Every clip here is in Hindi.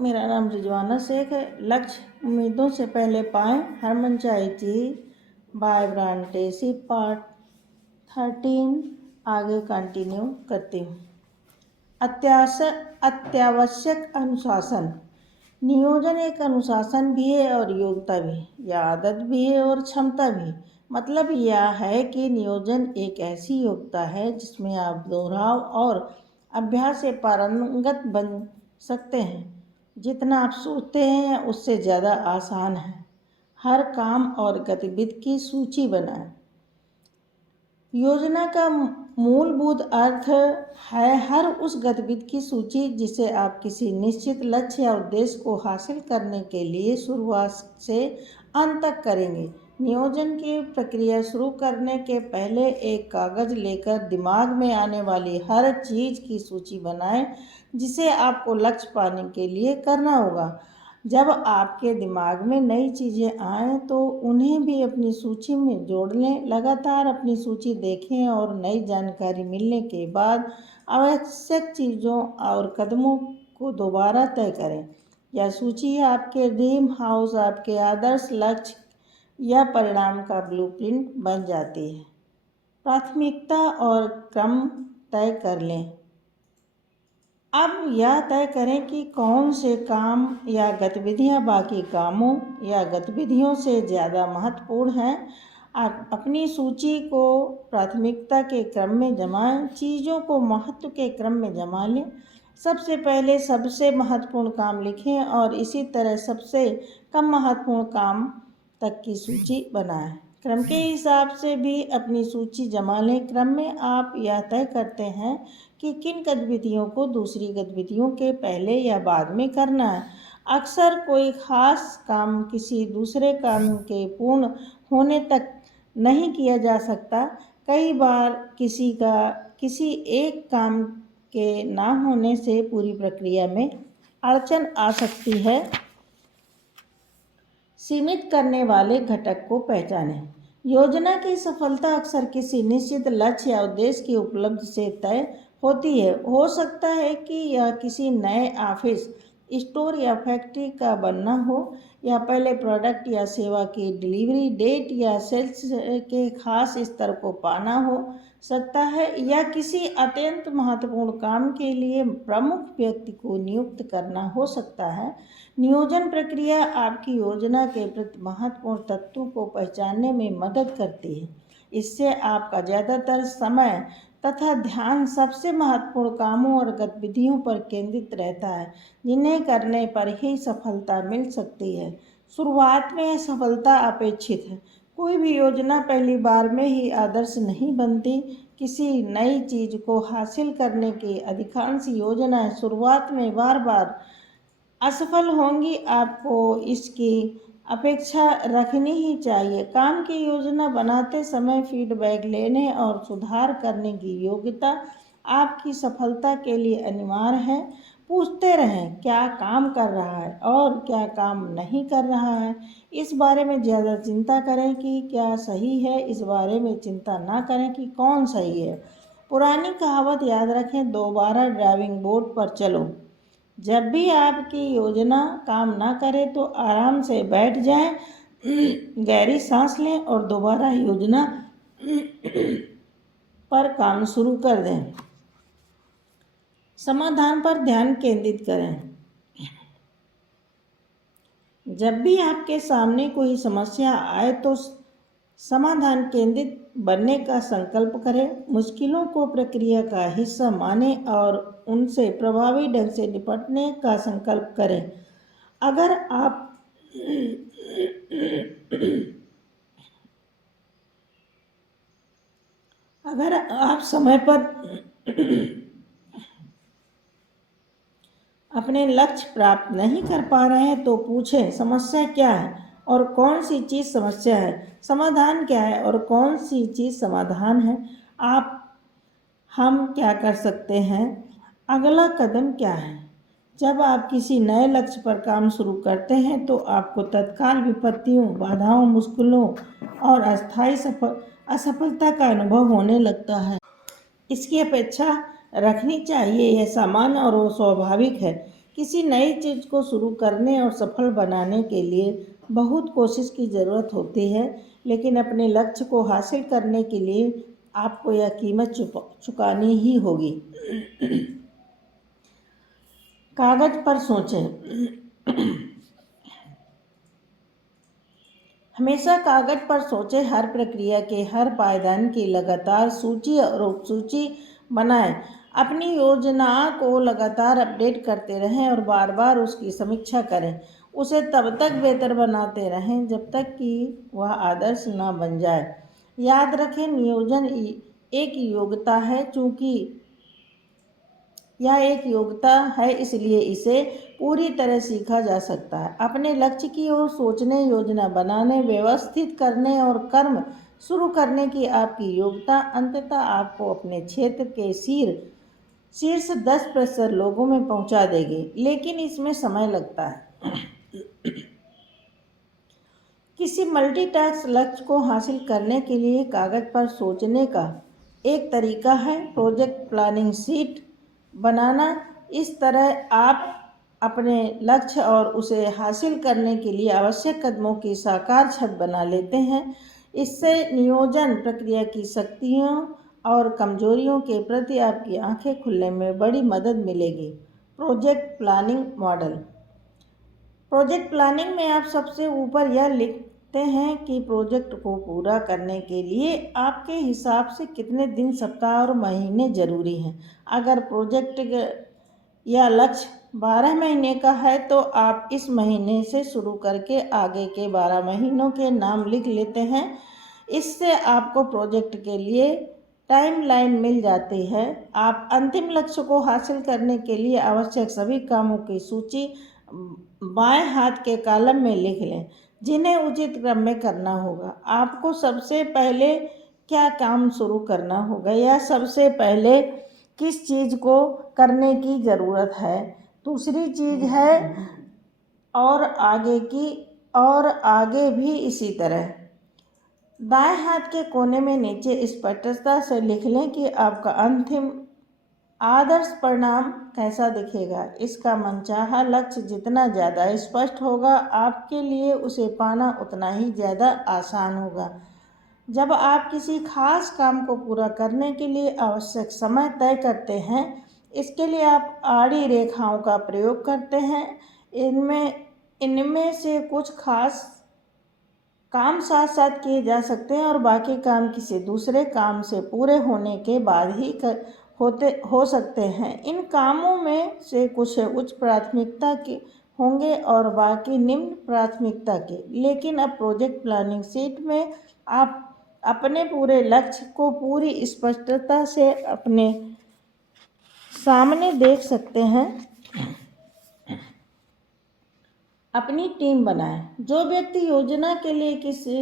मेरा नाम रिजवाना शेख है। लक्ष्य उम्मीदों से पहले पाएं, हरमन चाइची बाय ब्रांड टेसी, पार्ट 13 आगे कंटिन्यू करती हूँ। अत्यावश्यक अनुशासन। नियोजन एक अनुशासन भी है और योग्यता भी, या आदत भी है और क्षमता भी। मतलब यह है कि नियोजन एक ऐसी योग्यता है जिसमें आप दोहराव और अभ्यास से पारंगत बन सकते हैं। जितना आप सोचते हैं उससे ज़्यादा आसान है। हर काम और गतिविधि की सूची बनाएं। योजना का मूलभूत अर्थ है हर उस गतिविधि की सूची जिसे आप किसी निश्चित लक्ष्य या उद्देश्य को हासिल करने के लिए शुरुआत से अंत तक करेंगे। नियोजन की प्रक्रिया शुरू करने के पहले एक कागज़ लेकर दिमाग में आने वाली हर चीज़ की सूची बनाएं जिसे आपको लक्ष्य पाने के लिए करना होगा। जब आपके दिमाग में नई चीज़ें आएँ तो उन्हें भी अपनी सूची में जोड़ लें। लगातार अपनी सूची देखें और नई जानकारी मिलने के बाद आवश्यक चीज़ों और कदमों को दोबारा तय करें। यह सूची आपके ड्रीम हाउस, आपके आदर्श लक्ष्य या परिणाम का ब्लूप्रिंट बन जाती है। प्राथमिकता और क्रम तय कर लें। अब यह तय करें कि कौन से काम या गतिविधियां बाकी कामों या गतिविधियों से ज़्यादा महत्वपूर्ण हैं। आप अपनी सूची को प्राथमिकता के क्रम में जमाएं। चीज़ों को महत्व के क्रम में जमा लें। सबसे पहले सबसे महत्वपूर्ण काम लिखें और इसी तरह सबसे कम महत्वपूर्ण काम तक की सूची बनाएं। क्रम के हिसाब से भी अपनी सूची जमा लें। क्रम में आप यह तय करते हैं कि किन गतिविधियों को दूसरी गतिविधियों के पहले या बाद में करना है। अक्सर कोई ख़ास काम किसी दूसरे काम के पूर्ण होने तक नहीं किया जा सकता। कई बार किसी एक काम के ना होने से पूरी प्रक्रिया में अड़चन आ सकती है। सीमित करने वाले घटक को पहचानें। योजना की सफलता अक्सर किसी निश्चित लक्ष्य या उद्देश्य की उपलब्धि से तय होती है। हो सकता है कि यह किसी नए ऑफिस, स्टोर या फैक्ट्री का बनना हो, या पहले प्रोडक्ट या सेवा की डिलीवरी डेट या सेल्स के खास स्तर को पाना हो सकता है, या किसी अत्यंत महत्वपूर्ण काम के लिए प्रमुख व्यक्ति को नियुक्त करना हो सकता है। नियोजन प्रक्रिया आपकी योजना के प्रति महत्वपूर्ण तत्वों को पहचानने में मदद करती है। इससे आपका ज़्यादातर समय तथा ध्यान सबसे महत्वपूर्ण कामों और गतिविधियों पर केंद्रित रहता है जिन्हें करने पर ही सफलता मिल सकती है। शुरुआत में सफलता अपेक्षित है। कोई भी योजना पहली बार में ही आदर्श नहीं बनती। किसी नई चीज़ को हासिल करने की अधिकांश योजनाएं शुरुआत में बार बार असफल होंगी। आपको इसकी अपेक्षा रखनी ही चाहिए। काम की योजना बनाते समय फीडबैक लेने और सुधार करने की योग्यता आपकी सफलता के लिए अनिवार्य है। पूछते रहें क्या काम कर रहा है और क्या काम नहीं कर रहा है। इस बारे में ज़्यादा चिंता करें कि क्या सही है, इस बारे में चिंता ना करें कि कौन सही है। पुरानी कहावत याद रखें, दोबारा ड्राइविंग बोर्ड पर चलो। जब भी आपकी योजना काम ना करे तो आराम से बैठ जाएं, गहरी सांस लें और दोबारा योजना पर काम शुरू कर दें। समाधान पर ध्यान केंद्रित करें। जब भी आपके सामने कोई समस्या आए तो समाधान केंद्रित बनने का संकल्प करें। मुश्किलों को प्रक्रिया का हिस्सा मानें और उनसे प्रभावी ढंग से निपटने का संकल्प करें। अगर आप समय पर अपने लक्ष्य प्राप्त नहीं कर पा रहे हैं तो पूछें समस्या क्या है और कौन सी चीज़ समस्या है, समाधान क्या है और कौन सी चीज़ समाधान है। हम क्या कर सकते हैं, अगला कदम क्या है। जब आप किसी नए लक्ष्य पर काम शुरू करते हैं तो आपको तत्काल विपत्तियों, बाधाओं, मुश्किलों और अस्थायी असफलता का अनुभव होने लगता है। इसकी अपेक्षा रखनी चाहिए, यह सामान्य और स्वाभाविक है। किसी नई चीज़ को शुरू करने और सफल बनाने के लिए बहुत कोशिश की ज़रूरत होती है, लेकिन अपने लक्ष्य को हासिल करने के लिए आपको यह कीमत चुकानी ही होगी। कागज पर सोचें। हमेशा कागज पर सोचें, हर प्रक्रिया के हर पायदान की लगातार सूची और उपसूची बनाएं। अपनी योजना को लगातार अपडेट करते रहें और बार बार उसकी समीक्षा करें। उसे तब तक बेहतर बनाते रहें जब तक कि वह आदर्श न बन जाए। याद रखें, नियोजन एक योग्यता है, चूँकि यह एक योग्यता है इसलिए इसे पूरी तरह सीखा जा सकता है। अपने लक्ष्य की ओर सोचने, योजना बनाने, व्यवस्थित करने और कर्म शुरू करने की आपकी योग्यता अंततः आपको अपने क्षेत्र के शीर्ष 10% लोगों में पहुंचा देगी, लेकिन इसमें समय लगता है। किसी मल्टीटास्क लक्ष्य को हासिल करने के लिए कागज पर सोचने का एक तरीका है प्रोजेक्ट प्लानिंग शीट बनाना। इस तरह आप अपने लक्ष्य और उसे हासिल करने के लिए आवश्यक कदमों की साकार छत बना लेते हैं। इससे नियोजन प्रक्रिया की शक्तियों और कमजोरियों के प्रति आपकी आंखें खुलने में बड़ी मदद मिलेगी। Project planning model. Project planning में आप सबसे ऊपर यह लिखते हैं कि प्रोजेक्ट को पूरा करने के लिए आपके हिसाब से कितने दिन, सप्ताह और महीने जरूरी हैं। अगर प्रोजेक्ट या लक्ष्य 12 महीने का है तो आप इस महीने से शुरू करके आगे के 12 महीनों के नाम लिख लेते हैं। इससे आपको प्रोजेक्ट के लिए टाइमलाइन मिल जाती है। आप अंतिम लक्ष्य को हासिल करने के लिए आवश्यक सभी कामों की सूची बाएं हाथ के कॉलम में लिख लें, जिन्हें उचित क्रम में करना होगा। आपको सबसे पहले क्या काम शुरू करना होगा या सबसे पहले किस चीज़ को करने की ज़रूरत है। दूसरी चीज़ है और आगे की, और आगे भी इसी तरह। दाएं हाथ के कोने में नीचे स्पष्टता से लिख लें कि आपका अंतिम आदर्श परिणाम कैसा दिखेगा। इसका मनचाहा लक्ष्य जितना ज़्यादा स्पष्ट होगा, आपके लिए उसे पाना उतना ही ज़्यादा आसान होगा। जब आप किसी खास काम को पूरा करने के लिए आवश्यक समय तय करते हैं, इसके लिए आप आड़ी रेखाओं का प्रयोग करते हैं। इनमें से कुछ खास काम साथ साथ किए जा सकते हैं और बाकी काम किसी दूसरे काम से पूरे होने के बाद ही हो सकते हैं। इन कामों में से कुछ उच्च प्राथमिकता के होंगे और बाकी निम्न प्राथमिकता के। लेकिन अब प्रोजेक्ट प्लानिंग शीट में आप अपने पूरे लक्ष्य को पूरी स्पष्टता से अपने सामने देख सकते हैं। अपनी टीम बनाएं। जो व्यक्ति योजना के लिए किसी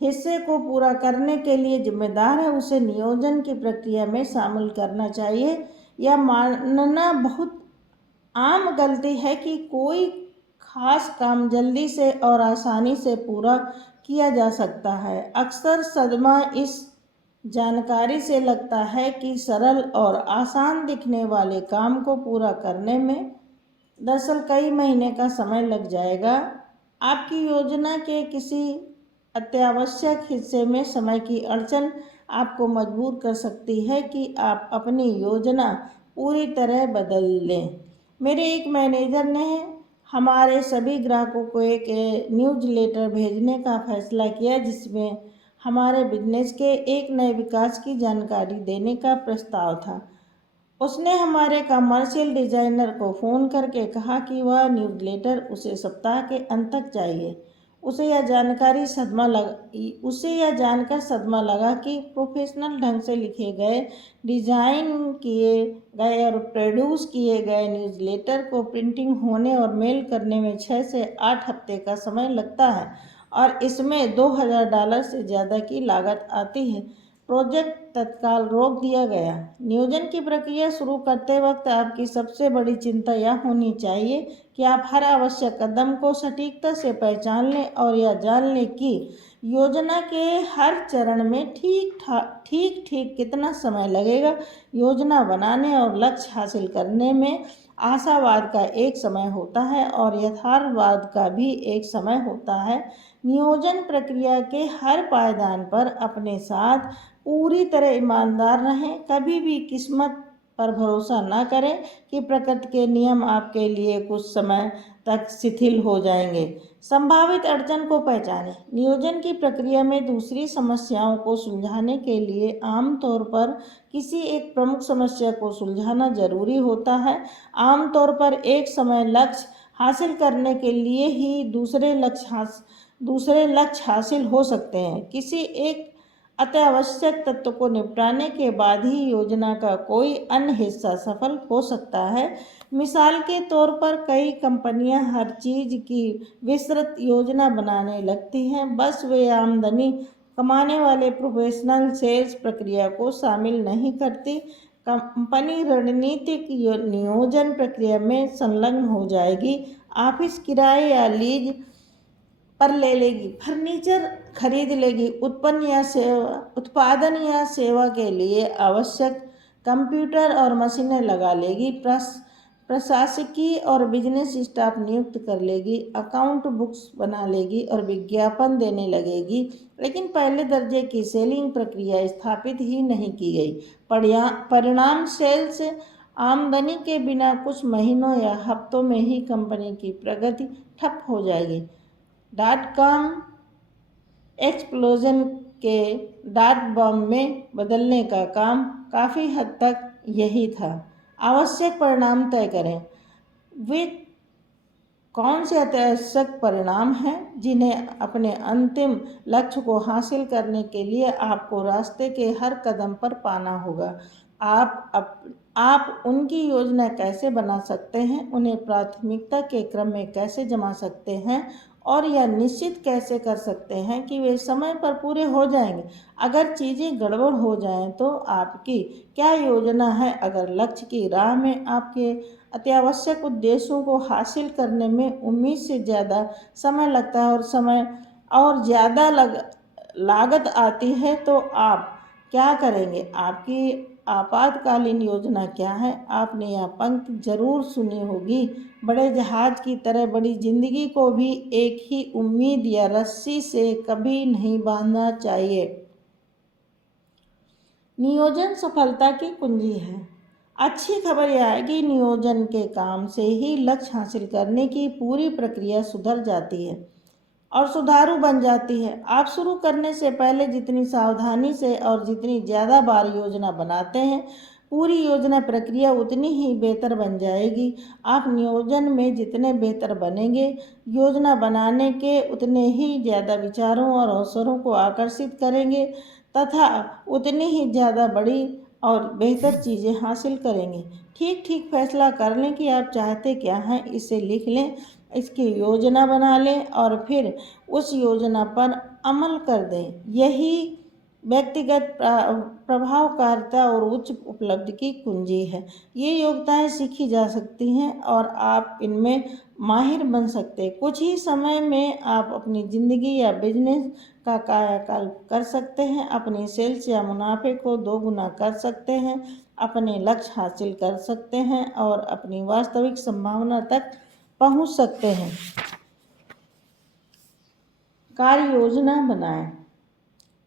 हिस्से को पूरा करने के लिए जिम्मेदार है, उसे नियोजन की प्रक्रिया में शामिल करना चाहिए। यह मानना बहुत आम गलती है कि कोई खास काम जल्दी से और आसानी से पूरा किया जा सकता है। अक्सर सदमा इस जानकारी से लगता है कि सरल और आसान दिखने वाले काम को पूरा करने में दरअसल कई महीने का समय लग जाएगा। आपकी योजना के किसी अत्यावश्यक हिस्से में समय की अड़चन आपको मजबूर कर सकती है कि आप अपनी योजना पूरी तरह बदल लें। मेरे एक मैनेजर ने हमारे सभी ग्राहकों को एक न्यूज़लेटर भेजने का फैसला किया, जिसमें हमारे बिजनेस के एक नए विकास की जानकारी देने का प्रस्ताव था। उसने हमारे कमर्शियल डिज़ाइनर को फ़ोन करके कहा कि वह न्यूज़लेटर उसे सप्ताह के अंत तक चाहिए। उसे यह जानकर सदमा लगा कि प्रोफेशनल ढंग से लिखे गए, डिज़ाइन किए गए और प्रोड्यूस किए गए न्यूज़लेटर को प्रिंटिंग होने और मेल करने में 6 से 8 हफ्ते का समय लगता है और इसमें $2000 से ज़्यादा की लागत आती है। प्रोजेक्ट तत्काल रोक दिया गया। नियोजन की प्रक्रिया शुरू करते वक्त आपकी सबसे बड़ी चिंता यह होनी चाहिए कि आप हर आवश्यक कदम को सटीकता से पहचान लें और यह जान लें कि योजना के हर चरण में ठीक कितना समय लगेगा। योजना बनाने और लक्ष्य हासिल करने में आशावाद का एक समय होता है और यथार्थवाद का भी एक समय होता है। नियोजन प्रक्रिया के हर पायदान पर अपने साथ पूरी तरह ईमानदार रहें। कभी भी किस्मत पर भरोसा न करें कि प्रकृति के नियम आपके लिए कुछ समय तक शिथिल हो जाएंगे। संभावित अड़चन को पहचानें। नियोजन की प्रक्रिया में दूसरी समस्याओं को सुलझाने के लिए आमतौर पर किसी एक प्रमुख समस्या को सुलझाना जरूरी होता है। आमतौर पर एक समय लक्ष्य हासिल करने के लिए ही दूसरे लक्ष्य हासिल हो सकते हैं। किसी एक अत्यावश्यक तत्व को निपटाने के बाद ही योजना का कोई अन्य हिस्सा सफल हो सकता है। मिसाल के तौर पर कई कंपनियां हर चीज की विस्तृत योजना बनाने लगती हैं, बस वे आमदनी कमाने वाले प्रोफेशनल सेल्स प्रक्रिया को शामिल नहीं करती। कंपनी रणनीतिक नियोजन प्रक्रिया में संलग्न हो जाएगी, ऑफिस किराए या लीज पर ले लेगी, फर्नीचर खरीद लेगी, उत्पादन या सेवा के लिए आवश्यक कंप्यूटर और मशीनें लगा लेगी, प्रशासकीय और बिजनेस स्टाफ नियुक्त कर लेगी, अकाउंट बुक्स बना लेगी और विज्ञापन देने लगेगी, लेकिन पहले दर्जे की सेलिंग प्रक्रिया स्थापित ही नहीं की गई। परिणाम सेल्स आमदनी के बिना कुछ महीनों या हफ्तों में ही कंपनी की प्रगति ठप हो जाएगी। .com एक्सप्लोजन के डॉट बॉम्ब में बदलने का काम काफ़ी हद तक यही था। आवश्यक परिणाम तय करें। वे कौन से अत्यावश्यक परिणाम हैं जिन्हें अपने अंतिम लक्ष्य को हासिल करने के लिए आपको रास्ते के हर कदम पर पाना होगा। आप उनकी योजना कैसे बना सकते हैं, उन्हें प्राथमिकता के क्रम में कैसे जमा सकते हैं और यह निश्चित कैसे कर सकते हैं कि वे समय पर पूरे हो जाएंगे। अगर चीज़ें गड़बड़ हो जाएं तो आपकी क्या योजना है? अगर लक्ष्य की राह में आपके अत्यावश्यक उद्देश्यों को हासिल करने में उम्मीद से ज़्यादा समय लगता है और ज़्यादा लागत आती है तो आप क्या करेंगे? आपकी आपातकालीन योजना क्या है? आपने यह पंक्ति जरूर सुनी होगी, बड़े जहाज की तरह बड़ी जिंदगी को भी एक ही उम्मीद या रस्सी से कभी नहीं बांधना चाहिए। नियोजन सफलता की कुंजी है। अच्छी खबर यह है कि नियोजन के काम से ही लक्ष्य हासिल करने की पूरी प्रक्रिया सुधर जाती है और सुधारू बन जाती है। आप शुरू करने से पहले जितनी सावधानी से और जितनी ज़्यादा बार योजना बनाते हैं, पूरी योजना प्रक्रिया उतनी ही बेहतर बन जाएगी। आप नियोजन में जितने बेहतर बनेंगे, योजना बनाने के उतने ही ज़्यादा विचारों और अवसरों को आकर्षित करेंगे तथा उतनी ही ज़्यादा बड़ी और बेहतर चीज़ें हासिल करेंगे। ठीक फैसला कर लें कि आप चाहते क्या हैं, इसे लिख लें, इसकी योजना बना लें और फिर उस योजना पर अमल कर दें। यही व्यक्तिगत प्रभावकारिता और उच्च उपलब्धि की कुंजी है। ये योग्यताएं सीखी जा सकती हैं और आप इनमें माहिर बन सकते हैं। कुछ ही समय में आप अपनी ज़िंदगी या बिजनेस का कायाकल्प कर सकते हैं, अपनी सेल्स या मुनाफे को 2 गुना कर सकते हैं, अपने लक्ष्य हासिल कर सकते हैं और अपनी वास्तविक संभावना तक पहुंच सकते हैं। कार्य योजना बनाएं।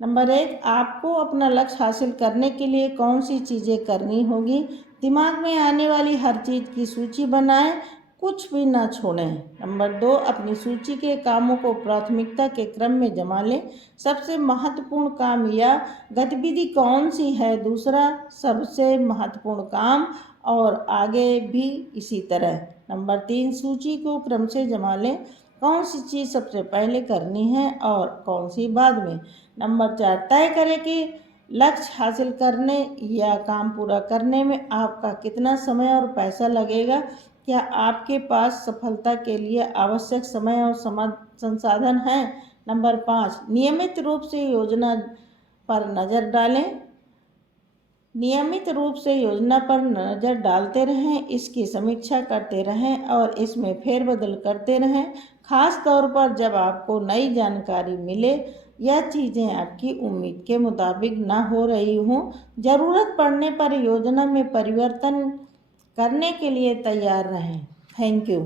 नंबर 1, आपको अपना लक्ष्य हासिल करने के लिए कौन सी चीज़ें करनी होगी? दिमाग में आने वाली हर चीज़ की सूची बनाएं, कुछ भी ना छोड़ें। नंबर 2, अपनी सूची के कामों को प्राथमिकता के क्रम में जमा लें। सबसे महत्वपूर्ण काम या गतिविधि कौन सी है? दूसरा सबसे महत्वपूर्ण काम और आगे भी इसी तरह। नंबर 3, सूची को क्रम से जमा लें, कौन सी चीज़ सबसे पहले करनी है और कौन सी बाद में। नंबर 4, तय करें कि लक्ष्य हासिल करने या काम पूरा करने में आपका कितना समय और पैसा लगेगा। क्या आपके पास सफलता के लिए आवश्यक समय और संसाधन हैं? नंबर 5, नियमित रूप से योजना पर नज़र डालें। नियमित रूप से योजना पर नज़र डालते रहें, इसकी समीक्षा करते रहें और इसमें फेरबदल करते रहें, खास तौर पर जब आपको नई जानकारी मिले या चीज़ें आपकी उम्मीद के मुताबिक ना हो रही हों। ज़रूरत पड़ने पर योजना में परिवर्तन करने के लिए तैयार रहें। Thank you.